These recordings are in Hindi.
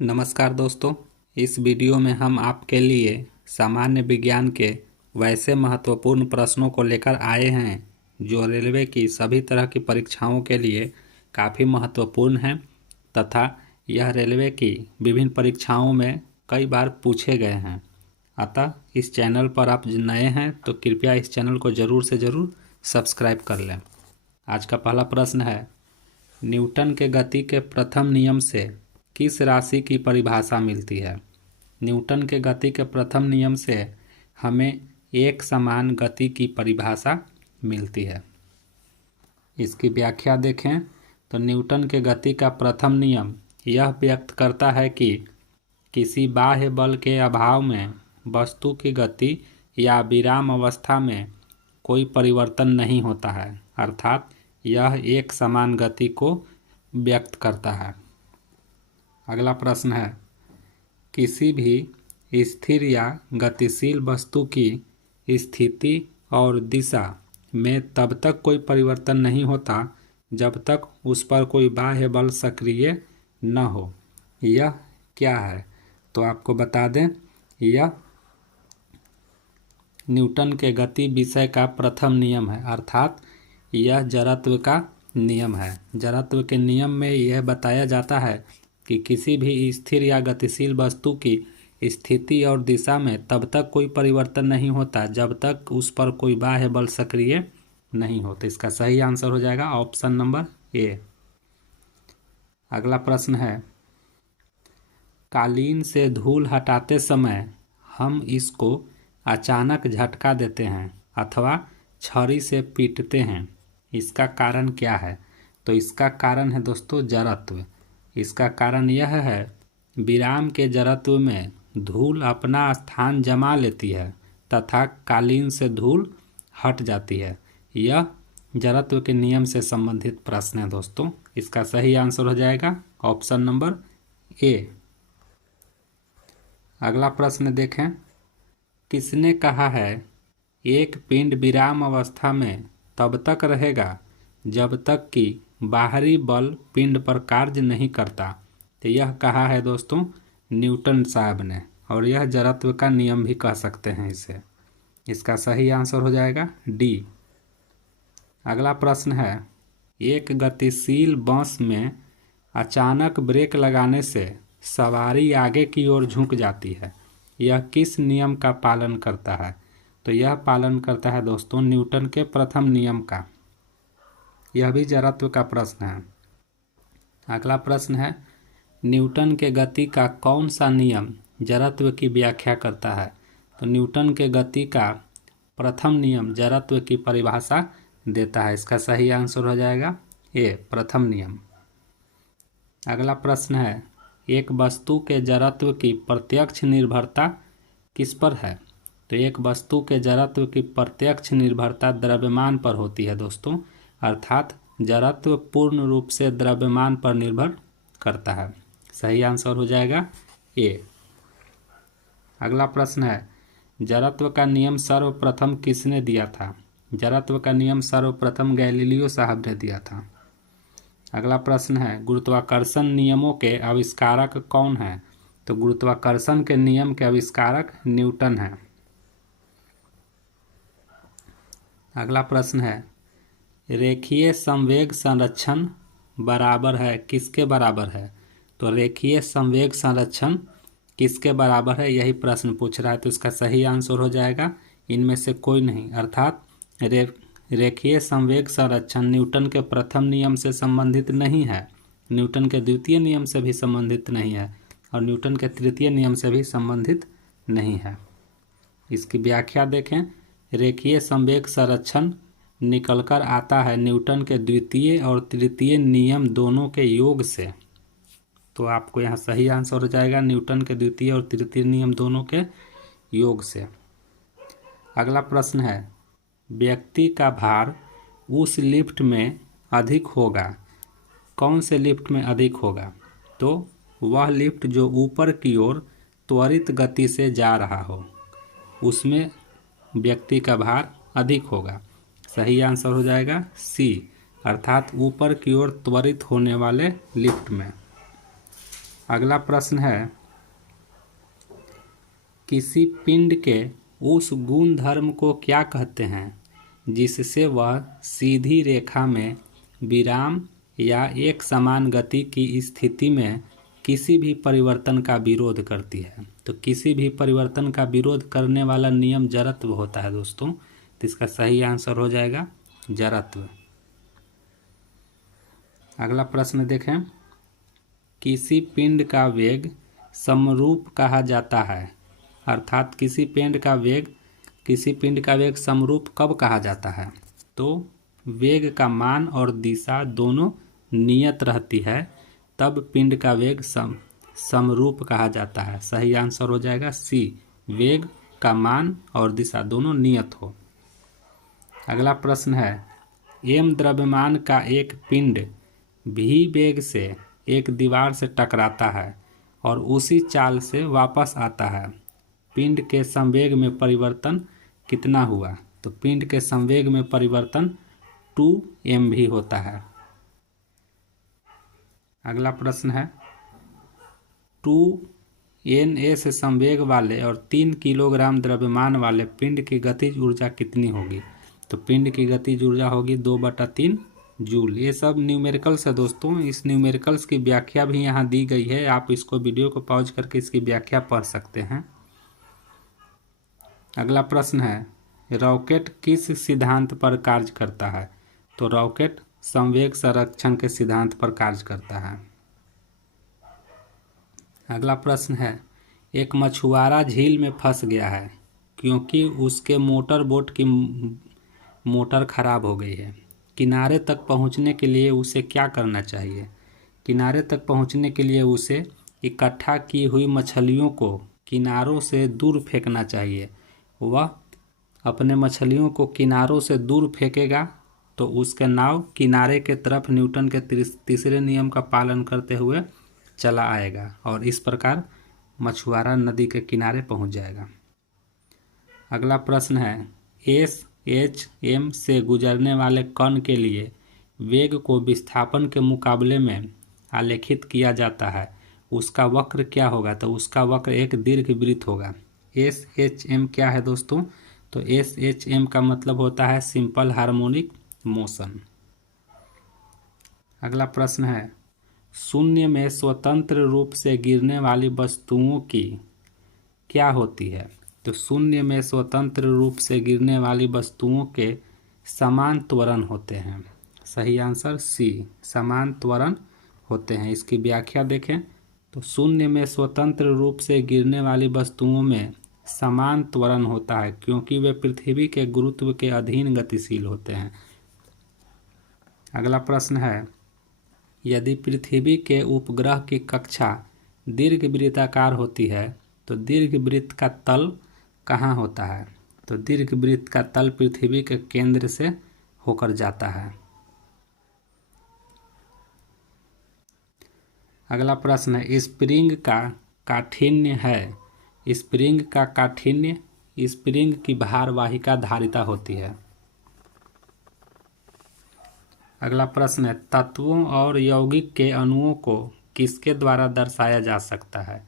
नमस्कार दोस्तों, इस वीडियो में हम आपके लिए सामान्य विज्ञान के वैसे महत्वपूर्ण प्रश्नों को लेकर आए हैं जो रेलवे की सभी तरह की परीक्षाओं के लिए काफ़ी महत्वपूर्ण हैं तथा यह रेलवे की विभिन्न परीक्षाओं में कई बार पूछे गए हैं। अतः इस चैनल पर आप नए हैं तो कृपया इस चैनल को ज़रूर से ज़रूर सब्सक्राइब कर लें। आज का पहला प्रश्न है, न्यूटन के गति के प्रथम नियम से किस राशि की परिभाषा मिलती है? न्यूटन के गति के प्रथम नियम से हमें एक समान गति की परिभाषा मिलती है। इसकी व्याख्या देखें तो न्यूटन के गति का प्रथम नियम यह व्यक्त करता है कि किसी बाह्य बल के अभाव में वस्तु की गति या विराम अवस्था में कोई परिवर्तन नहीं होता है, अर्थात यह एक समान गति को व्यक्त करता है। अगला प्रश्न है, किसी भी स्थिर या गतिशील वस्तु की स्थिति और दिशा में तब तक कोई परिवर्तन नहीं होता जब तक उस पर कोई बाह्य बल सक्रिय न हो। यह क्या है? तो आपको बता दें, यह न्यूटन के गति विषय का प्रथम नियम है, अर्थात यह जड़त्व का नियम है। जड़त्व के नियम में यह बताया जाता है कि किसी भी स्थिर या गतिशील वस्तु की स्थिति और दिशा में तब तक कोई परिवर्तन नहीं होता जब तक उस पर कोई बाह्य बल सक्रिय नहीं होता। इसका सही आंसर हो जाएगा ऑप्शन नंबर ए। अगला प्रश्न है, कालीन से धूल हटाते समय हम इसको अचानक झटका देते हैं अथवा छड़ी से पीटते हैं, इसका कारण क्या है? तो इसका कारण है दोस्तों जड़त्व। इसका कारण यह है, विराम के जड़त्व में धूल अपना स्थान जमा लेती है तथा कालीन से धूल हट जाती है। यह जड़त्व के नियम से संबंधित प्रश्न है दोस्तों। इसका सही आंसर हो जाएगा ऑप्शन नंबर ए। अगला प्रश्न देखें, किसने कहा है एक पिंड विराम अवस्था में तब तक रहेगा जब तक कि बाहरी बल पिंड पर कार्य नहीं करता? तो यह कहा है दोस्तों न्यूटन साहब ने, और यह जड़त्व का नियम भी कह सकते हैं इसे। इसका सही आंसर हो जाएगा डी। अगला प्रश्न है, एक गतिशील बस में अचानक ब्रेक लगाने से सवारी आगे की ओर झुक जाती है, यह किस नियम का पालन करता है? तो यह पालन करता है दोस्तों न्यूटन के प्रथम नियम का। यह भी जड़त्व का प्रश्न है। अगला प्रश्न है, न्यूटन के गति का कौन सा नियम जड़त्व की व्याख्या करता है? तो न्यूटन के गति का प्रथम नियम जड़त्व की परिभाषा देता है। इसका सही आंसर हो जाएगा ए, प्रथम नियम। अगला प्रश्न है, एक वस्तु के जड़त्व की प्रत्यक्ष निर्भरता किस पर है? तो एक वस्तु के जड़त्व की प्रत्यक्ष निर्भरता द्रव्यमान पर होती है दोस्तों, अर्थात जड़त्व पूर्ण रूप से द्रव्यमान पर निर्भर करता है। सही आंसर हो जाएगा ए। अगला प्रश्न है, जड़त्व का नियम सर्वप्रथम किसने दिया था? जड़त्व का नियम सर्वप्रथम गैलीलियो साहब ने दिया था। अगला प्रश्न है, गुरुत्वाकर्षण नियमों के आविष्कारक कौन है? तो गुरुत्वाकर्षण के नियम के आविष्कारक न्यूटन है। अगला प्रश्न है, रेखीय संवेग संरक्षण बराबर है किसके बराबर है? तो रेखीय संवेग संरक्षण किसके बराबर है, यही प्रश्न पूछ रहा है। तो इसका सही आंसर हो जाएगा इनमें से कोई नहीं, अर्थात रेखीय संवेग संरक्षण न्यूटन के प्रथम नियम से संबंधित नहीं है, न्यूटन के द्वितीय नियम से भी संबंधित नहीं है और न्यूटन के तृतीय नियम से भी संबंधित नहीं है। इसकी व्याख्या देखें, रेखीय संवेग संरक्षण निकलकर आता है न्यूटन के द्वितीय और तृतीय नियम दोनों के योग से। तो आपको यहाँ सही आंसर हो जाएगा न्यूटन के द्वितीय और तृतीय नियम दोनों के योग से। अगला प्रश्न है, व्यक्ति का भार उस लिफ्ट में अधिक होगा, कौन से लिफ्ट में अधिक होगा? तो वह लिफ्ट जो ऊपर की ओर त्वरित गति से जा रहा हो, उसमें व्यक्ति का भार अधिक होगा। सही आंसर हो जाएगा सी, अर्थात ऊपर की ओर त्वरित होने वाले लिफ्ट में। अगला प्रश्न है, किसी पिंड के उस गुण धर्म को क्या कहते हैं जिससे वह सीधी रेखा में विराम या एक समान गति की स्थिति में किसी भी परिवर्तन का विरोध करती है। तो किसी भी परिवर्तन का विरोध करने वाला नियम जड़त्व होता है दोस्तों। तो इसका सही आंसर हो जाएगा जड़त्व। अगला प्रश्न देखें, किसी पिंड का वेग समरूप कहा जाता है, अर्थात किसी पिंड का वेग समरूप कब कहा जाता है? तो वेग का मान और दिशा दोनों नियत रहती है तब पिंड का वेग समरूप कहा जाता है। सही आंसर हो जाएगा सी, वेग का मान और दिशा दोनों नियत हो। अगला प्रश्न है, एम द्रव्यमान का एक पिंड भी वेग से एक दीवार से टकराता है और उसी चाल से वापस आता है, पिंड के संवेग में परिवर्तन कितना हुआ? तो पिंड के संवेग में परिवर्तन 2m भी होता है। अगला प्रश्न है, 2na से संवेग वाले और 3 किलोग्राम द्रव्यमान वाले पिंड की गतिज ऊर्जा कितनी होगी? तो पिंड की गतिज ऊर्जा होगी 2/3 जूल। ये सब न्यूमेरिकल्स है दोस्तों। इस न्यूमेरिकल्स की व्याख्या भी यहाँ दी गई है, आप इसको वीडियो को पॉज करके इसकी व्याख्या पढ़ सकते हैं। अगला प्रश्न है, रॉकेट किस सिद्धांत पर कार्य करता है? तो रॉकेट संवेग संरक्षण के सिद्धांत पर कार्य करता है। अगला प्रश्न है, एक मछुआरा झील में फंस गया है क्योंकि उसके मोटर बोट की मोटर खराब हो गई है। किनारे तक पहुंचने के लिए उसे क्या करना चाहिए? किनारे तक पहुंचने के लिए उसे इकट्ठा की हुई मछलियों को किनारों से दूर फेंकना चाहिए। वह अपने मछलियों को किनारों से दूर फेंकेगा तो उसका नाव किनारे के तरफ न्यूटन के तीसरे नियम का पालन करते हुए चला आएगा और इस प्रकार मछुआरा नदी के किनारे पहुंच जाएगा। अगला प्रश्न है, SHM से गुजरने वाले कण के लिए वेग को विस्थापन के मुकाबले में आलेखित किया जाता है, उसका वक्र क्या होगा? तो उसका वक्र एक दीर्घवृत्त होगा। SHM क्या है दोस्तों? तो SHM का मतलब होता है सिंपल हार्मोनिक मोशन। अगला प्रश्न है, शून्य में स्वतंत्र रूप से गिरने वाली वस्तुओं की क्या होती है? तो शून्य में स्वतंत्र रूप से गिरने वाली वस्तुओं के समान त्वरण होते हैं। सही आंसर सी, समान त्वरण होते हैं। इसकी व्याख्या देखें तो शून्य में स्वतंत्र रूप से गिरने वाली वस्तुओं में समान त्वरण होता है क्योंकि वे पृथ्वी के गुरुत्व के अधीन गतिशील होते हैं। अगला प्रश्न है, यदि पृथ्वी के उपग्रह की कक्षा दीर्घवृत्ताकार होती है तो दीर्घवृत्त का तल कहाँ होता है? तो दीर्घवृत्त का तल पृथ्वी के केंद्र से होकर जाता है। अगला प्रश्न है, स्प्रिंग का काठिन्य है। स्प्रिंग का काठिन्य स्प्रिंग की भारवाहिता धारिता होती है। अगला प्रश्न है, तत्वों और यौगिक के अणुओं को किसके द्वारा दर्शाया जा सकता है?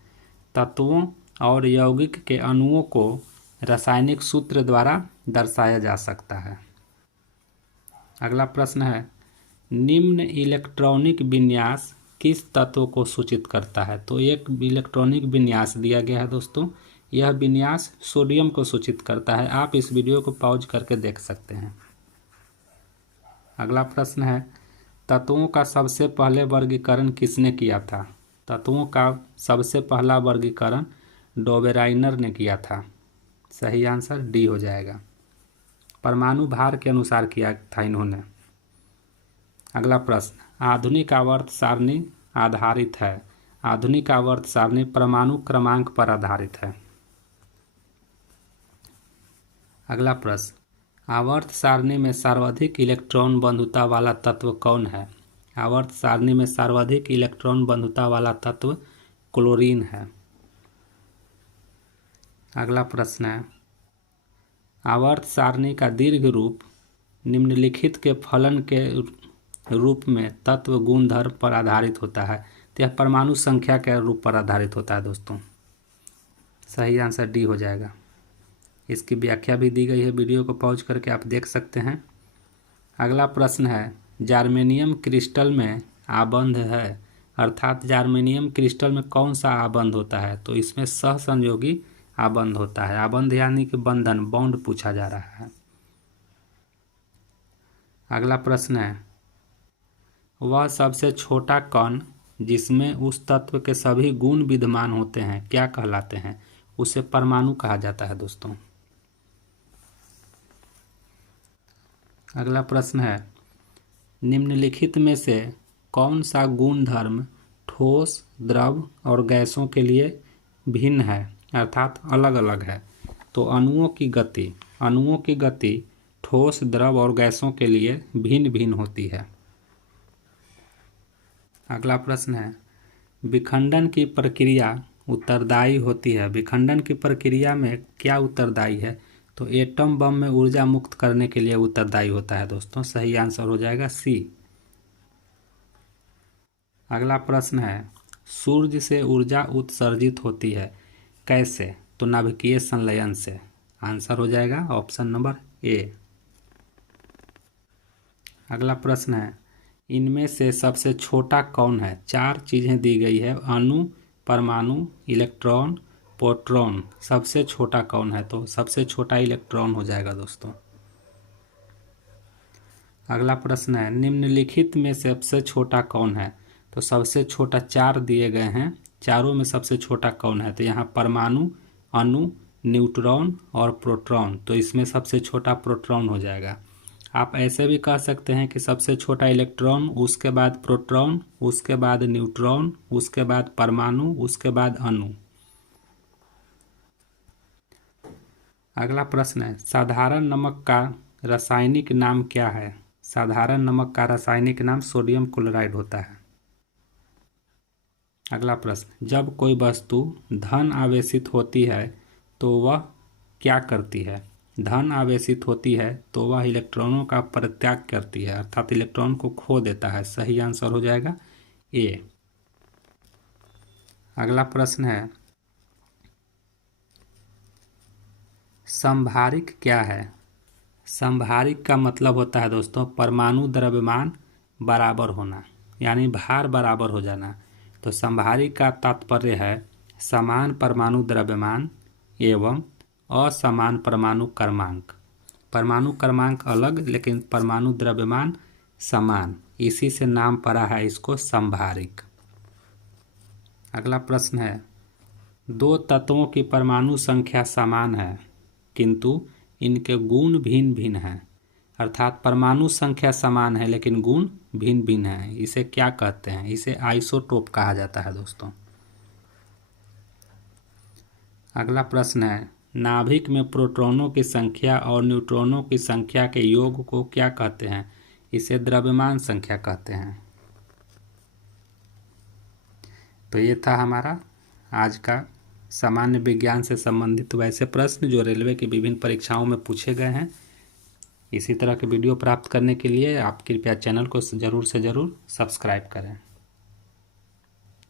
तत्वों और यौगिक के अणुओं को रासायनिक सूत्र द्वारा दर्शाया जा सकता है। अगला प्रश्न है, निम्न इलेक्ट्रॉनिक विन्यास किस तत्व को सूचित करता है? तो एक इलेक्ट्रॉनिक विन्यास दिया गया है दोस्तों, यह विन्यास सोडियम को सूचित करता है। आप इस वीडियो को पॉज करके देख सकते हैं। अगला प्रश्न है, तत्वों का सबसे पहले वर्गीकरण किसने किया था? तत्वों का सबसे पहला वर्गीकरण डोबेराइनर ने किया था। सही आंसर डी हो जाएगा, परमाणु भार के अनुसार किया था इन्होंने। अगला प्रश्न, आधुनिक आवर्त सारणी आधारित है। आधुनिक आवर्त सारणी परमाणु क्रमांक पर आधारित है। अगला प्रश्न, आवर्त सारणी में सर्वाधिक इलेक्ट्रॉन बंधुता वाला तत्व कौन है? आवर्त सारणी में सर्वाधिक इलेक्ट्रॉन बंधुता वाला तत्व क्लोरीन है। अगला प्रश्न है, आवर्त सारणी का दीर्घ रूप निम्नलिखित के फलन के रूप में तत्व गुणधर्म पर आधारित होता है। तो यह परमाणु संख्या के रूप पर आधारित होता है दोस्तों। सही आंसर डी हो जाएगा। इसकी व्याख्या भी दी गई है, वीडियो को पॉज करके आप देख सकते हैं। अगला प्रश्न है, जार्मेनियम क्रिस्टल में आबंध है, अर्थात जार्मेनियम क्रिस्टल में कौन सा आबंध होता है? तो इसमें सहसंयोगी आबंध होता है। आबंध यानी कि बंधन, बॉन्ड पूछा जा रहा है। अगला प्रश्न है, वह सबसे छोटा कण जिसमें उस तत्व के सभी गुण विद्यमान होते हैं क्या कहलाते हैं? उसे परमाणु कहा जाता है दोस्तों। अगला प्रश्न है, निम्नलिखित में से कौन सा गुण धर्म ठोस, द्रव और गैसों के लिए भिन्न है, अर्थात अलग अलग है? तो अणुओं की गति ठोस, द्रव और गैसों के लिए भिन्न भिन्न होती है। अगला प्रश्न है, विखंडन की प्रक्रिया उत्तरदायी होती है। विखंडन की प्रक्रिया में क्या उत्तरदायी है? तो एटम बम में ऊर्जा मुक्त करने के लिए उत्तरदायी होता है दोस्तों। सही आंसर हो जाएगा सी। अगला प्रश्न है, सूर्य से ऊर्जा उत्सर्जित होती है कैसे? तो नाभिकीय संलयन से। आंसर हो जाएगा ऑप्शन नंबर ए। अगला प्रश्न है, इनमें से सबसे छोटा कौन है? 4 चीजें दी गई है, अणु, परमाणु, इलेक्ट्रॉन, प्रोटॉन। सबसे छोटा कौन है? तो सबसे छोटा इलेक्ट्रॉन हो जाएगा दोस्तों। अगला प्रश्न है, निम्नलिखित में सबसे छोटा कौन है? तो सबसे छोटा 4 दिए गए हैं, चारों में सबसे छोटा कौन है? तो यहाँ परमाणु, अणु, न्यूट्रॉन और प्रोटॉन। तो इसमें सबसे छोटा प्रोटॉन हो जाएगा। आप ऐसे भी कह सकते हैं कि सबसे छोटा इलेक्ट्रॉन, उसके बाद प्रोटॉन, उसके बाद न्यूट्रॉन, उसके बाद परमाणु, उसके बाद अणु। अगला प्रश्न है, साधारण नमक का रासायनिक नाम क्या है? साधारण नमक का रासायनिक नाम सोडियम क्लोराइड होता है। अगला प्रश्न, जब कोई वस्तु धन आवेशित होती है तो वह क्या करती है? धन आवेशित होती है तो वह इलेक्ट्रॉनों का परित्याग करती है, अर्थात इलेक्ट्रॉन को खो देता है। सही आंसर हो जाएगा ए। अगला प्रश्न है, संभारिक क्या है? संभारिक का मतलब होता है दोस्तों परमाणु द्रव्यमान बराबर होना, यानी भार बराबर हो जाना। तो संभारिक का तात्पर्य है समान परमाणु द्रव्यमान एवं असमान परमाणु क्रमांक। परमाणु क्रमांक अलग लेकिन परमाणु द्रव्यमान समान, इसी से नाम पड़ा है इसको संभारिक। अगला प्रश्न है, 2 तत्वों की परमाणु संख्या समान है किंतु इनके गुण भिन्न भिन्न हैं, अर्थात परमाणु संख्या समान है लेकिन गुण भिन्न भिन्न है। इसे क्या कहते हैं? इसे आइसोटोप कहा जाता है दोस्तों। अगला प्रश्न है, नाभिक में प्रोटॉनों की संख्या और न्यूट्रॉनों की संख्या के योग को क्या कहते हैं? इसे द्रव्यमान संख्या कहते हैं। तो ये था हमारा आज का सामान्य विज्ञान से संबंधित वैसे प्रश्न जो रेलवे की विभिन्न परीक्षाओं में पूछे गए हैं। इसी तरह के वीडियो प्राप्त करने के लिए आप कृपया चैनल को ज़रूर से ज़रूर सब्सक्राइब करें।